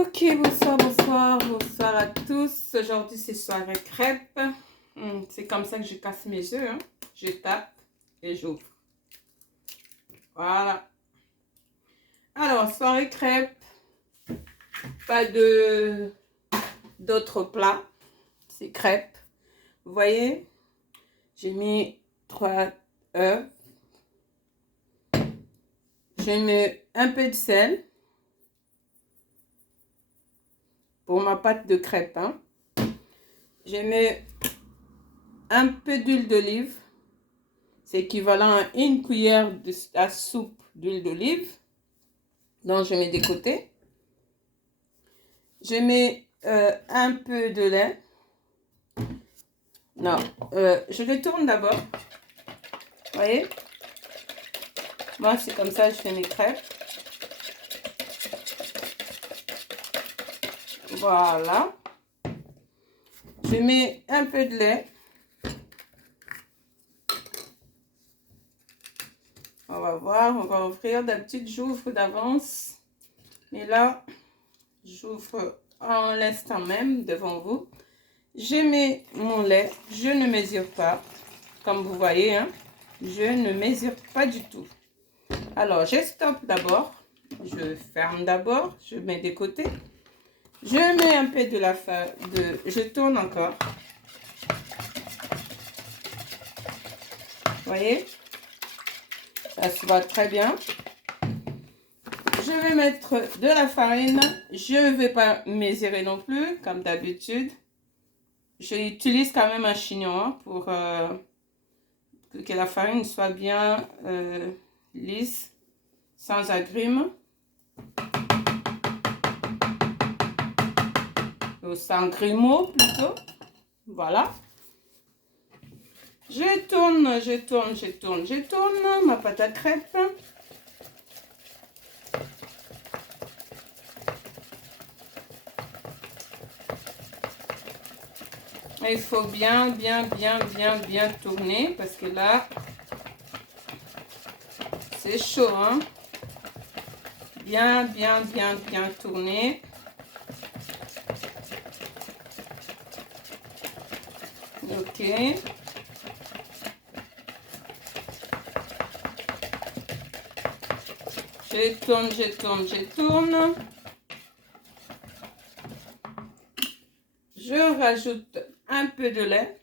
Ok, bonsoir, bonsoir, bonsoir à tous. Aujourd'hui, c'est soirée crêpes. C'est comme ça que je casse mes œufs. Hein. Je tape et j'ouvre. Voilà. Alors, soirée crêpes. Pas d'autres plats. C'est crêpes. Vous voyez, j'ai mis 3 œufs. Je mets un peu de sel pour ma pâte de crêpes. Hein. Je mets un peu d'huile d'olive. C'est équivalent à une cuillère à soupe d'huile d'olive. Donc, je mets de côté. Je mets un peu de lait. Non, je le tourne d'abord. Vous voyez? Moi, c'est comme ça que je fais mes crêpes. Voilà. Je mets un peu de lait. On va voir, on va ouvrir. D'habitude, j'ouvre d'avance. Mais là, j'ouvre en l'instant même devant vous. Je mets mon lait. Je ne mesure pas. Comme vous voyez, hein, je ne mesure pas du tout. Alors, je stoppe d'abord. Je ferme d'abord. Je mets de côté. Je mets un peu de la farine. Je tourne encore. Vous voyez? Ça se voit très bien. Je vais mettre de la farine. Je ne vais pas mesurer non plus, comme d'habitude. J'utilise quand même un chignon hein, pour que la farine soit bien lisse, sans agrumes. Sans grumeaux plutôt. Voilà. Je tourne, je tourne, je tourne, je tourne ma pâte à crêpes. Il faut bien tourner parce que là, c'est chaud. Hein? Bien tourner. Ok. Je tourne, je tourne, je tourne. Je rajoute un peu de lait.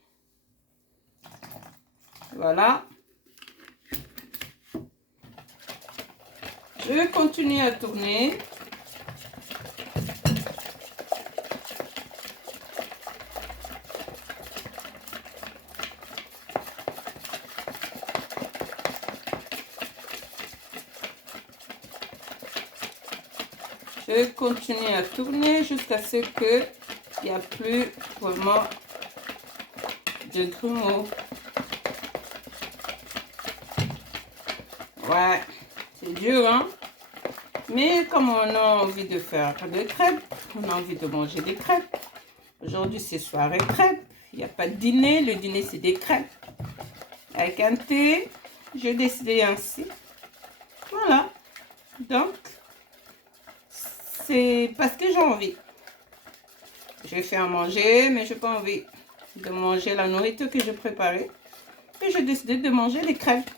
Voilà. Je continue à tourner. Je continue à tourner jusqu'à ce qu'il n'y a plus vraiment de grumeaux. Ouais, c'est dur, hein? Mais comme on a envie de faire des crêpes, on a envie de manger des crêpes. Aujourd'hui, c'est soirée crêpes. Il n'y a pas de dîner. Le dîner, c'est des crêpes. Avec un thé, j'ai décidé ainsi. Voilà. Donc, c'est parce que j'ai envie. Je fais à manger, mais je n'ai pas envie de manger la nourriture que j'ai préparée. Et j'ai décidé de manger les crêpes.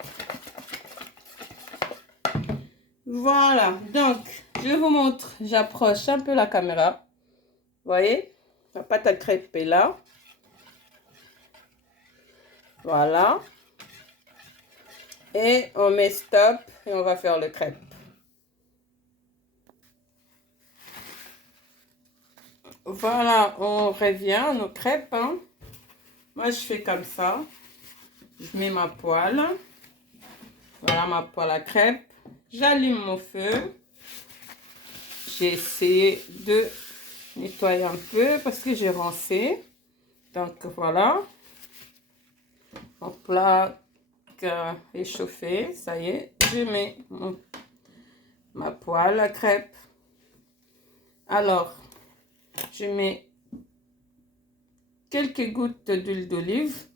Voilà. Donc, je vous montre. J'approche un peu la caméra. Vous voyez? La pâte à crêpes est là. Voilà. Et on met stop et on va faire le crêpe. Voilà, on revient à nos crêpes. Hein. Moi, je fais comme ça. Je mets ma poêle. Voilà ma poêle à crêpes. J'allume mon feu. J'ai essayé de nettoyer un peu parce que j'ai rincé. Donc, voilà. Mon plat est chauffé. Ça y est, je mets ma poêle à crêpes. Alors, je mets quelques gouttes d'huile d'olive.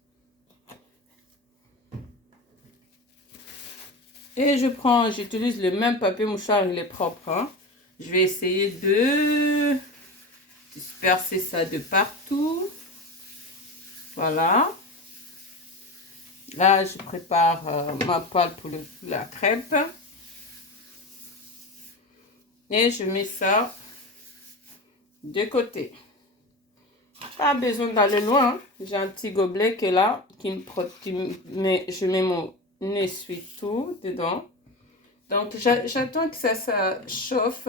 Et j'utilise le même papier mouchoir, il est propre. Hein. Je vais essayer de disperser ça de partout. Voilà. Là, je prépare ma poêle pour la crêpe. Et je mets ça de côté. Pas besoin d'aller loin. J'ai un petit gobelet qui est là, je mets mon essuie-tout dedans. Donc, j'attends que ça chauffe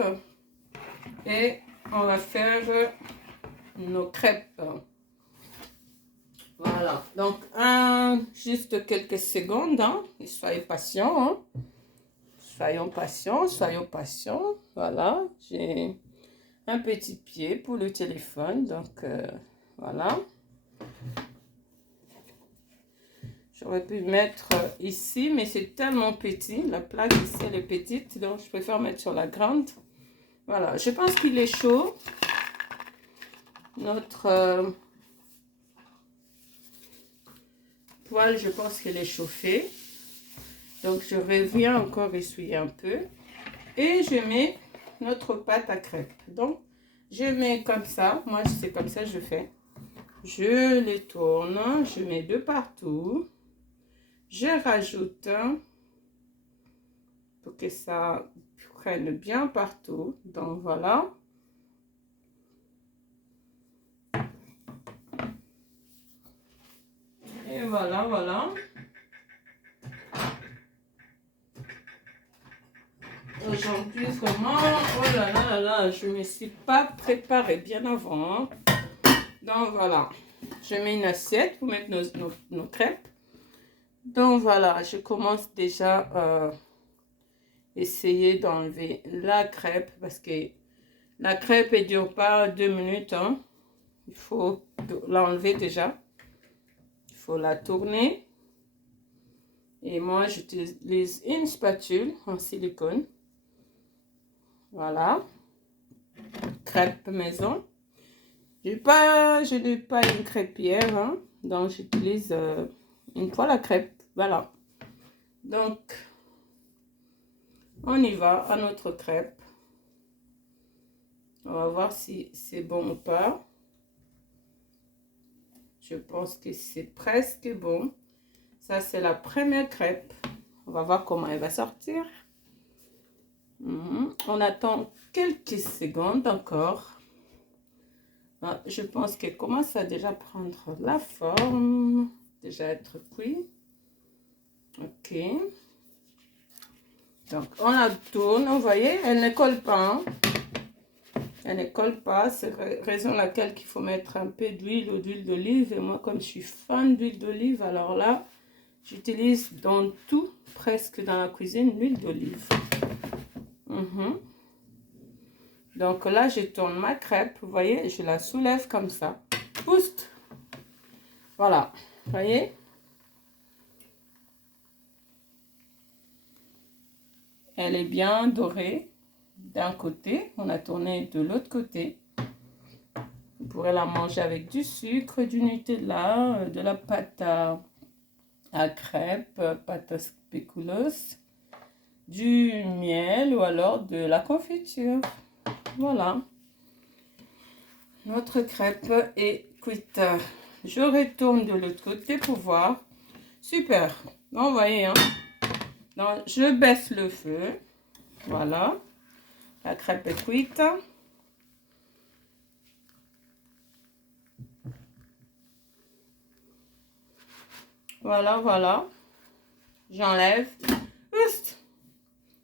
et on va faire nos crêpes. Voilà. Donc, juste quelques secondes. Hein, et soyez patients. Hein. Soyons patients, soyons patients. Voilà. J'ai un petit pied pour le téléphone. Donc, voilà. J'aurais pu mettre ici, mais c'est tellement petit. La plaque ici, elle est petite. Donc, je préfère mettre sur la grande. Voilà. Je pense qu'il est chaud. Notre poêle, je pense qu'elle est chauffée. Donc, je reviens encore essuyer un peu. Et je mets notre pâte à crêpes. Donc, je mets comme ça. Moi, c'est comme ça que je fais. Je les tourne. Je mets de partout. Je rajoute pour que ça prenne bien partout. Donc, voilà. Et voilà, voilà. Aujourd'hui, vraiment, oh là là là là, je ne me suis pas préparée bien avant. Hein. Donc, voilà. Je mets une assiette pour mettre nos crêpes. Donc, voilà, je commence déjà à essayer d'enlever la crêpe parce que la crêpe ne dure pas 2 minutes. Hein. Il faut l'enlever déjà. Il faut la tourner. Et moi, j'utilise une spatule en silicone. Voilà. Crêpe maison. Je n'ai pas une crêpière. Hein, donc, j'utilise une poêle à crêpes. Voilà. Donc, on y va à notre crêpe. On va voir si c'est bon ou pas. Je pense que c'est presque bon. Ça, c'est la première crêpe. On va voir comment elle va sortir. On attend quelques secondes encore. Ah, je pense qu'elle commence à déjà prendre la forme. Déjà être cuit. Ok. Donc, on la tourne. Vous voyez, elle ne colle pas. Hein? Elle ne colle pas. C'est raison laquelle qu'il faut mettre un peu d'huile ou d'huile d'olive. Et moi, comme je suis fan d'huile d'olive, alors là, j'utilise dans tout, presque dans la cuisine, l'huile d'olive. Donc là, je tourne ma crêpe. Vous voyez, je la soulève comme ça. Boost. Voilà. Vous voyez? Elle est bien dorée d'un côté. On a tourné de l'autre côté. Vous pourrez la manger avec du sucre, du Nutella, de la pâte à crêpes, pâte à spéculoos, du miel ou alors de la confiture. Voilà. Notre crêpe est cuite. Je retourne de l'autre côté pour voir. Super. Bon, vous voyez, hein. Donc, je baisse le feu. Voilà. La crêpe est cuite. Voilà, voilà. J'enlève. Juste.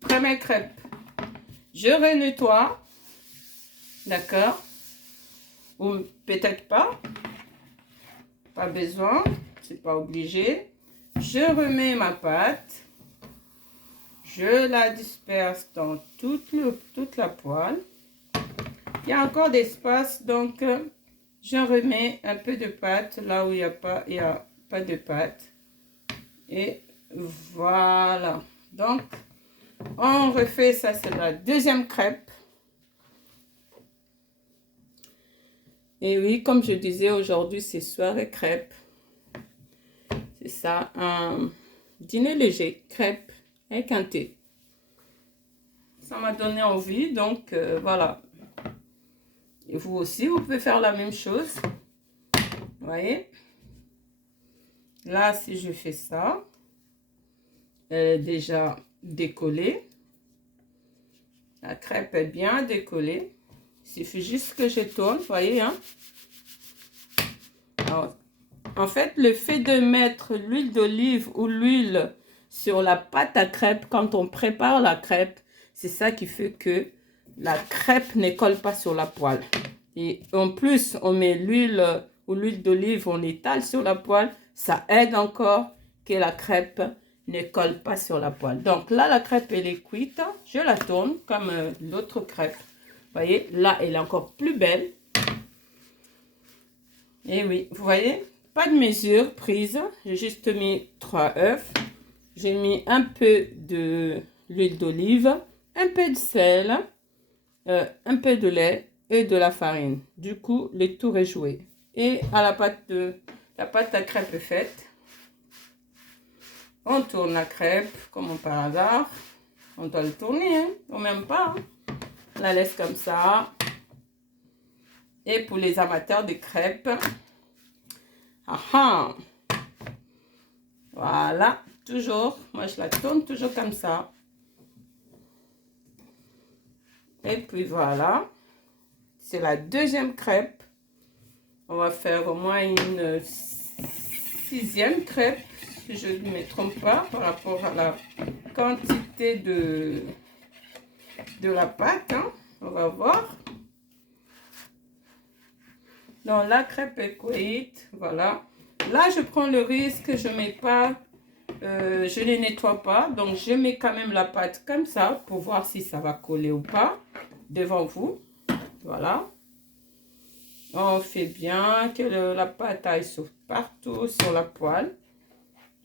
Première crêpe. Je renettoie. D'accord. Ou peut-être pas. Pas besoin. C'est pas obligé. Je remets ma pâte. Je la disperse dans toute la poêle. Il y a encore d'espace, donc je remets un peu de pâte là où il n'y a pas de pâte. Et voilà. Donc, on refait ça, c'est la deuxième crêpe. Et oui, comme je disais, aujourd'hui, c'est soirée crêpe. C'est ça, un dîner léger, crêpe avec un thé. Ça m'a donné envie, donc voilà. Et vous aussi, vous pouvez faire la même chose. Vous voyez? Là, si je fais ça, elle est déjà décollée. La crêpe est bien décollée. Il suffit juste que je tourne, vous voyez, hein? Alors, en fait, le fait de mettre l'huile d'olive ou l'huile sur la pâte à crêpe, quand on prépare la crêpe, c'est ça qui fait que la crêpe ne colle pas sur la poêle. Et en plus, on met l'huile ou l'huile d'olive, on l'étale sur la poêle, ça aide encore que la crêpe ne colle pas sur la poêle. Donc là, la crêpe, elle est cuite. Je la tourne comme l'autre crêpe. Vous voyez, là, elle est encore plus belle. Et oui, vous voyez, pas de mesure prise. J'ai juste mis 3 œufs. J'ai mis un peu de l'huile d'olive, un peu de sel, un peu de lait et de la farine. Du coup, le tour est joué. Et à la pâte à crêpe est faite. On tourne la crêpe, comme par hasard. On doit le tourner, hein, ou même pas. Hein. On la laisse comme ça. Et pour les amateurs de crêpes, voilà, toujours, moi je la tourne toujours comme ça. Et puis voilà, c'est la deuxième crêpe. On va faire au moins une 6e crêpe, si je ne me trompe pas, par rapport à la quantité de la pâte. Hein. On va voir. Donc la crêpe est cuite, voilà. Là, je prends le risque, je mets pas, je ne les nettoie pas. Donc, je mets quand même la pâte comme ça pour voir si ça va coller ou pas devant vous. Voilà. On fait bien que la pâte aille partout sur la poêle.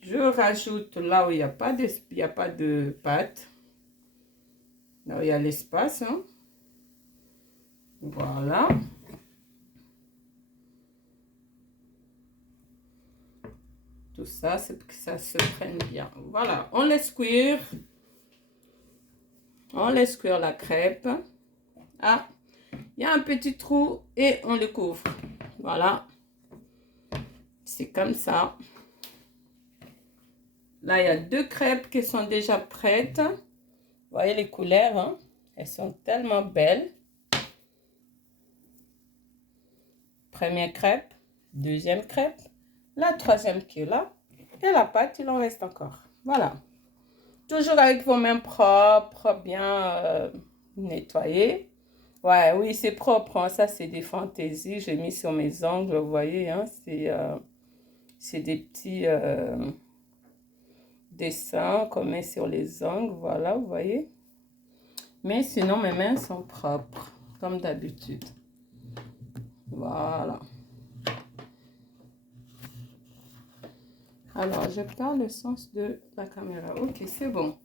Je rajoute là où il n'y a pas de pâte. Là où il y a l'espace. Hein. Voilà. Tout ça, c'est pour que ça se prenne bien. Voilà, on laisse cuire. On laisse cuire la crêpe. Ah, il y a un petit trou et on le couvre. Voilà. C'est comme ça. Là, il y a 2 crêpes qui sont déjà prêtes. Vous voyez les couleurs, hein? Elles sont tellement belles. Première crêpe, deuxième crêpe, la troisième qui est là. Et la pâte, il en reste encore. Voilà. Toujours avec vos mains propres, bien nettoyées. Ouais, oui, c'est propre. Hein. Ça, c'est des fantaisies. J'ai mis sur mes ongles, vous voyez. Hein. C'est des petits dessins qu'on met sur les ongles. Voilà, vous voyez. Mais sinon, mes mains sont propres, comme d'habitude. Voilà. Alors, je perds le sens de la caméra. Ok, c'est bon.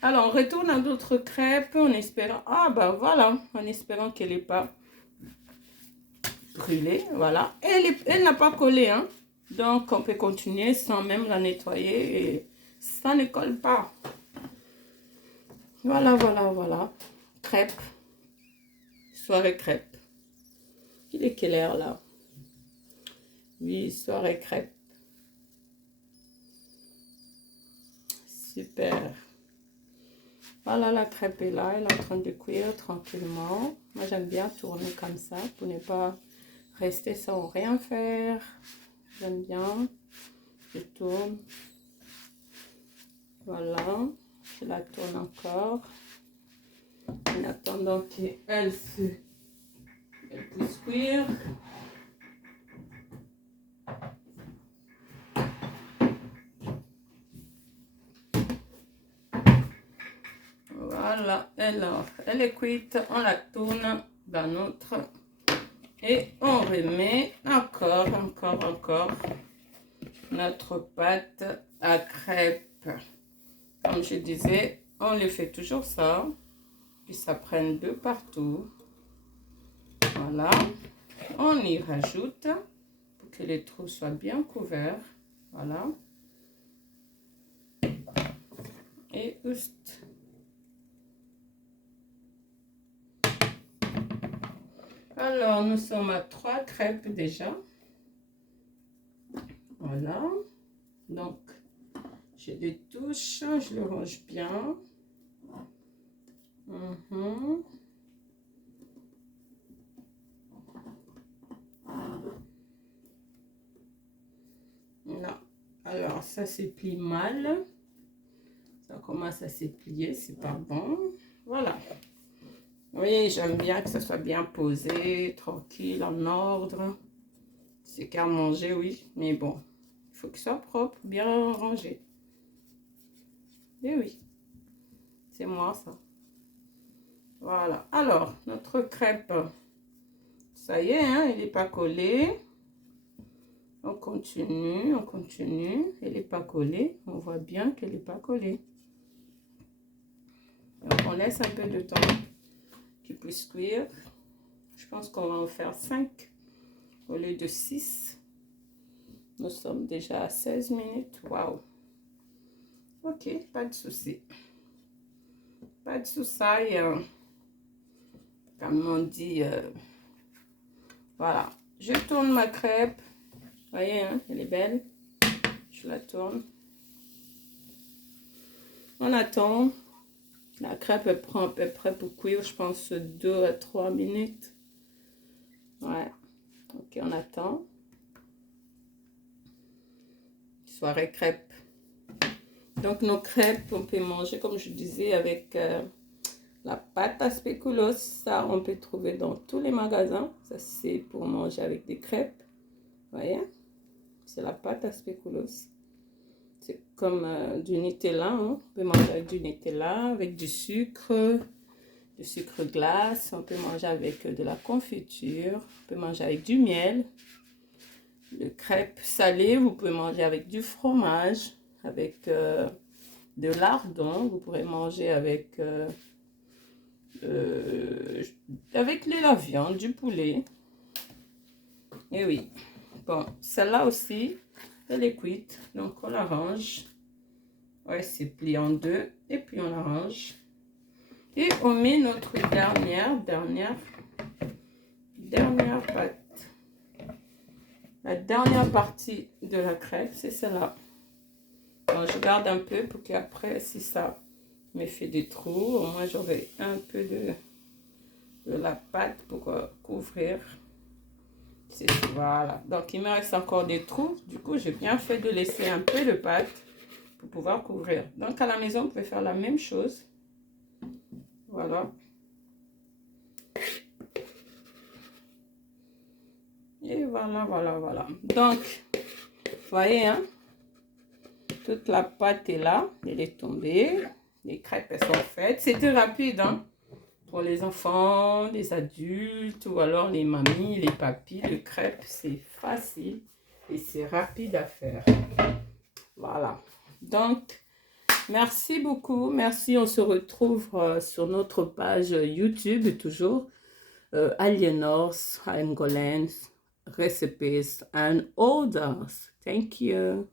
Alors, on retourne à d'autres crêpes en espérant... Ah, ben voilà, en espérant qu'elle n'est pas brûlée. Voilà. Elle n'a pas collé, hein. Donc, on peut continuer sans même la nettoyer et ça ne colle pas. Voilà, voilà, voilà. Crêpe. Soirée crêpe. Il est quelle heure là? Oui, soirée crêpe. Super. Voilà, la crêpe est là, elle est en train de cuire tranquillement. Moi, j'aime bien tourner comme ça pour ne pas rester sans rien faire. J'aime bien. Je tourne. Voilà. Je la tourne encore. En attendant qu'elle puisse cuire. Voilà, alors, elle est cuite, on la tourne dans notre... Et on remet encore notre pâte à crêpes. Comme je disais, on le fait toujours ça, puis ça prenne de partout. Voilà, on y rajoute pour que les trous soient bien couverts. Voilà. Et juste... Alors, nous sommes à 3 crêpes déjà. Voilà. Donc, je les touche, je le range bien. Non. Alors, ça se plie mal. Ça commence à se plier, c'est pas bon. Voilà. Oui, j'aime bien que ça soit bien posé, tranquille, en ordre. C'est qu'à manger, oui. Mais bon, il faut que ce soit propre, bien rangé. Et oui, c'est moi ça. Voilà. Alors, notre crêpe, ça y est, hein, elle n'est pas collée. On continue, on continue. Elle n'est pas collée. On voit bien qu'elle n'est pas collée. Donc, on laisse un peu de temps qu'il puisse cuire. Je pense qu'on va en faire 5 au lieu de 6. Nous sommes déjà à 16 minutes. Waouh! Ok, pas de souci. Pas de souci. Comme on dit, voilà. Je tourne ma crêpe. Vous voyez, hein, elle est belle. Je la tourne. On attend. La crêpe, elle prend à peu près pour cuire, je pense, 2 à 3 minutes. Ouais. Ok, on attend. Soirée crêpe. Donc, nos crêpes, on peut manger, comme je disais, avec la pâte à spéculoos. Ça, on peut trouver dans tous les magasins. Ça, c'est pour manger avec des crêpes. Vous voyez? C'est la pâte à spéculoos. C'est comme du Nutella. Hein? On peut manger avec du Nutella, avec du sucre glace. On peut manger avec de la confiture. On peut manger avec du miel. Le crêpe salé, vous pouvez manger avec du fromage, avec de lardon. Vous pourrez manger avec de la viande, du poulet. Et oui. Bon, celle-là aussi, elle est cuite. Donc, on la range. Ouais, c'est plié en deux. Et puis, on la range. Et on met notre dernière pâte. La dernière partie de la crêpe, c'est celle-là. Donc, je garde un peu pour qu'après, si ça me fait des trous, au moins j'aurai un peu de la pâte pour couvrir. Voilà. Donc, il me reste encore des trous. Du coup, j'ai bien fait de laisser un peu de pâte pour pouvoir couvrir. Donc, à la maison, vous pouvez faire la même chose. Voilà. Et voilà, voilà, voilà. Donc, vous voyez, hein, toute la pâte est là. Elle est tombée. Les crêpes, elles sont faites. C'était rapide, hein, pour les enfants, les adultes ou alors les mamies, les papis. Les crêpes, c'est facile et c'est rapide à faire. Voilà. Donc, merci beaucoup. Merci. On se retrouve sur notre page YouTube toujours. Alienor's Angolan's Recipes and Orders. Thank you.